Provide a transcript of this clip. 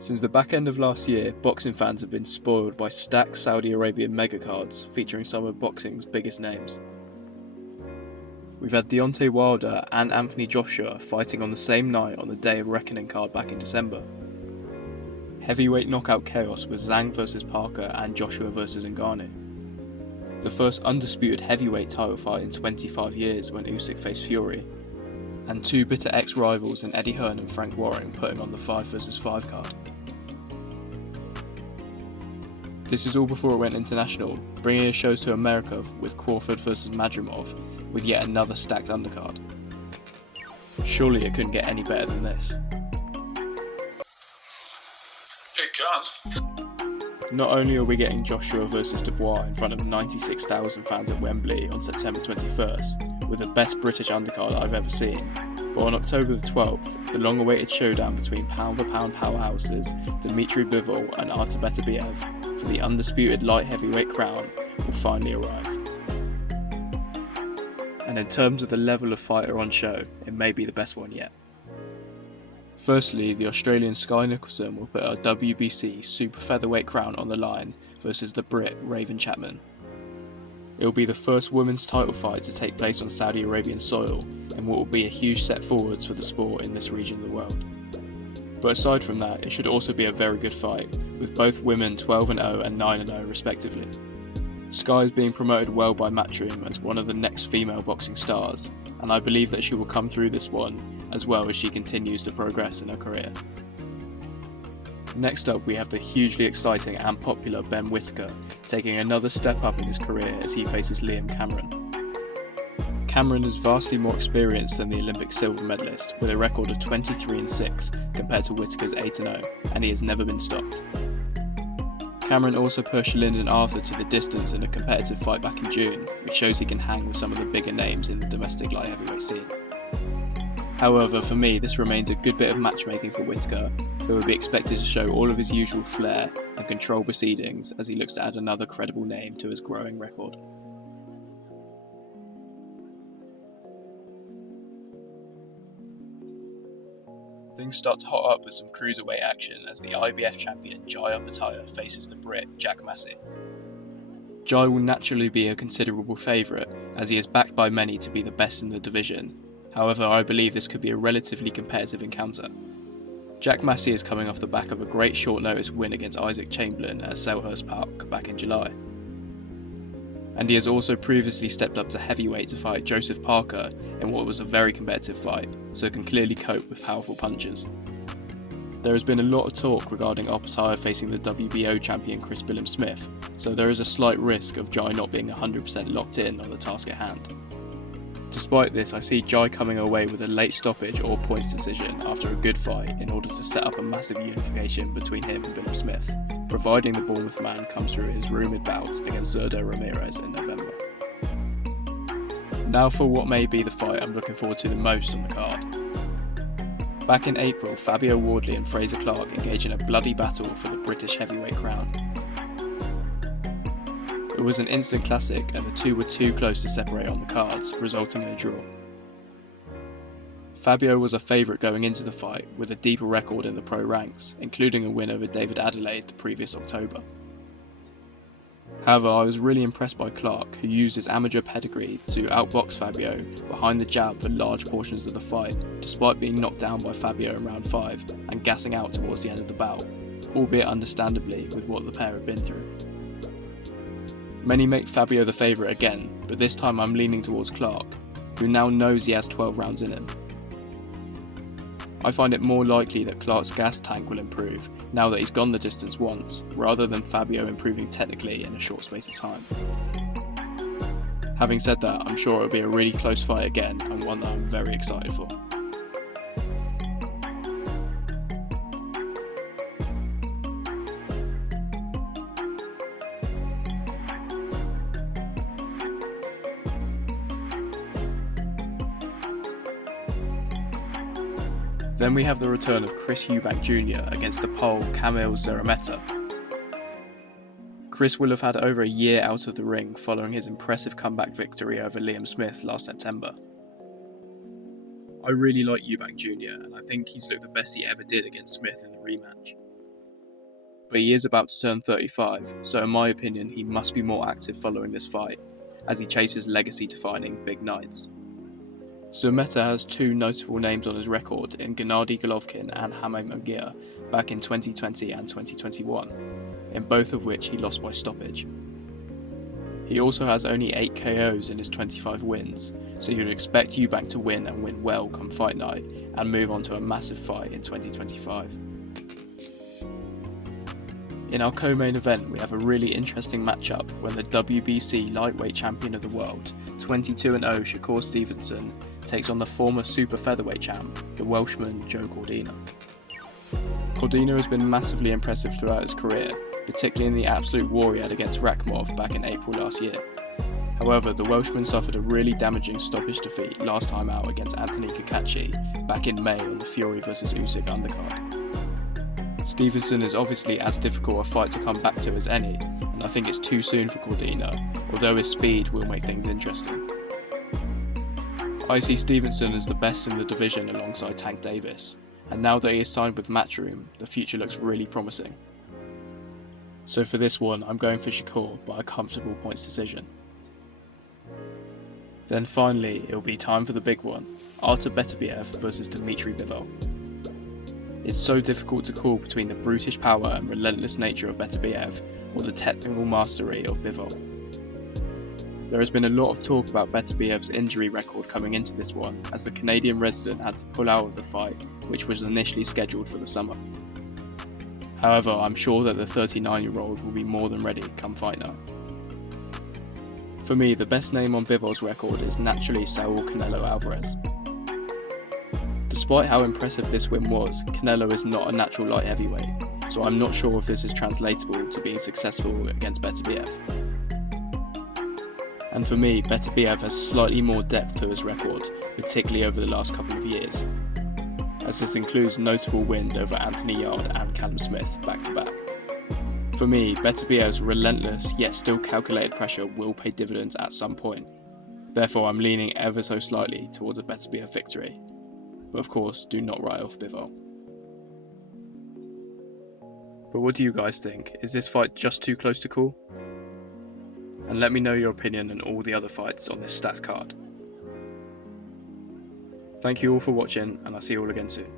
Since the back end of last year, boxing fans have been spoiled by stacked Saudi Arabian megacards featuring some of boxing's biggest names. We've had Deontay Wilder and Anthony Joshua fighting on the same night on the Day of Reckoning card back in December. Heavyweight knockout chaos with Zhang vs Parker and Joshua vs Ngannou. The first undisputed heavyweight title fight in 25 years when Usyk faced Fury. And two bitter ex-rivals in Eddie Hearn and Frank Warren putting on the 5 vs 5 card. This is all before it went international, bringing his shows to America with Crawford vs Madrimov, with yet another stacked undercard. Surely it couldn't get any better than this. It can. Not only are we getting Joshua vs Dubois in front of 96,000 fans at Wembley on September 21st, with the best British undercard I've ever seen, but on October the 12th, the long-awaited showdown between pound-for-pound powerhouses Dmitry Bivol and Artur Beterbiev for the undisputed light heavyweight crown will finally arrive. And in terms of the level of fighter on show, it may be the best one yet. Firstly, the Australian Sky Nicholson will put a WBC super featherweight crown on the line versus the Brit Raven Chapman. It will be the first women's title fight to take place on Saudi Arabian soil and what will be a huge step forwards for the sport in this region of the world. But aside from that, it should also be a very good fight, with both women 12-0 and 9-0 respectively. Sky is being promoted well by Matchroom as one of the next female boxing stars, and I believe that she will come through this one as well as she continues to progress in her career. Next up, we have the hugely exciting and popular Ben Whittaker taking another step up in his career as he faces Liam Cameron. Cameron is vastly more experienced than the Olympic silver medalist, with a record of 23-6 compared to Whittaker's 8-0, and he has never been stopped. Cameron also pushed Lyndon Arthur to the distance in a competitive fight back in June, which shows he can hang with some of the bigger names in the domestic light heavyweight scene. However, for me, this remains a good bit of matchmaking for Whittaker, who will be expected to show all of his usual flair and control proceedings as he looks to add another credible name to his growing record. Things start to hot up with some cruiserweight action as the IBF champion Jaya faces the Brit Jack Massie. Jaya will naturally be a considerable favourite, as he is backed by many to be the best in the division. However, I believe this could be a relatively competitive encounter. Jack Massie is coming off the back of a great short notice win against Isaac Chamberlain at Selhurst Park back in July. And he has also previously stepped up to heavyweight to fight Joseph Parker in what was a very competitive fight, so can clearly cope with powerful punches. There has been a lot of talk regarding Opetaia facing the WBO champion Chris Billam-Smith, so there is a slight risk of Jai not being 100% locked in on the task at hand. Despite this, I see Jai coming away with a late stoppage or points decision after a good fight in order to set up a massive unification between him and Billam-Smith, providing the Bournemouth man comes through his rumoured bout against Zerdo Ramirez in November. Now for what may be the fight I'm looking forward to the most on the card. Back in April, Fabio Wardley and Fraser Clark engaged in a bloody battle for the British heavyweight crown. It was an instant classic and the two were too close to separate on the cards, resulting in a draw. Fabio was a favourite going into the fight, with a deeper record in the pro ranks, including a win over David Adelaide the previous October. However, I was really impressed by Clark, who used his amateur pedigree to outbox Fabio behind the jab for large portions of the fight, despite being knocked down by Fabio in round 5 and gassing out towards the end of the bout, albeit understandably with what the pair had been through. Many make Fabio the favourite again, but this time I'm leaning towards Clark, who now knows he has 12 rounds in him. I find it more likely that Clark's gas tank will improve now that he's gone the distance once, rather than Fabio improving technically in a short space of time. Having said that, I'm sure it'll be a really close fight again and one that I'm very excited for. Then we have the return of Chris Eubank Jr. against the Pole Kamil Szeremeta. Chris will have had over a year out of the ring following his impressive comeback victory over Liam Smith last September. I really like Eubank Jr. and I think he's looked the best he ever did against Smith in the rematch. but he is about to turn 35, so in my opinion he must be more active following this fight, as he chases legacy-defining big nights. Zeta has two notable names on his record in Gennady Golovkin and Jaime Munguia back in 2020 and 2021, in both of which he lost by stoppage. He also has only 8 KOs in his 25 wins, so you would expect Eubank to win and win well come fight night and move on to a massive fight in 2025. In our co-main event, we have a really interesting matchup when the WBC lightweight champion of the world, 22-0 Shakur Stevenson, takes on the former super featherweight champ, the Welshman Joe Cordino. Cordino has been massively impressive throughout his career, particularly in the absolute war he had against Rakhmov back in April last year. However, the Welshman suffered a really damaging stoppage defeat last time out against Anthony Kakachi back in May on the Fury vs Usyk undercard. Stevenson is obviously as difficult a fight to come back to as any, and I think it's too soon for Cordino, although his speed will make things interesting. I see Stevenson as the best in the division alongside Tank Davis, and now that he is signed with Matchroom, the future looks really promising. So for this one, I'm going for Shakur by a comfortable points decision. Then finally, it'll be time for the big one, Artur Beterbiev vs Dmitry Bivol. It's so difficult to call between the brutish power and relentless nature of Beterbiev or the technical mastery of Bivol. There has been a lot of talk about Beterbiev's injury record coming into this one, as the Canadian resident had to pull out of the fight, which was initially scheduled for the summer. However, I'm sure that the 39-year-old will be more than ready come fight night. For me, the best name on Bivol's record is naturally Saul Canelo Alvarez. Despite how impressive this win was, Canelo is not a natural light heavyweight, so I'm not sure if this is translatable to being successful against Beterbiev. And for me, Beterbiev has slightly more depth to his record, particularly over the last couple of years, as this includes notable wins over Anthony Yarde and Callum Smith back-to-back. For me, Beterbiev's relentless yet still calculated pressure will pay dividends at some point. Therefore, I'm leaning ever so slightly towards a Beterbiev victory. But of course, do not write off Bivol. But what do you guys think? Is this fight just too close to call? And let me know your opinion on all the other fights on this stats card. Thank you all for watching, and I'll see you all again soon.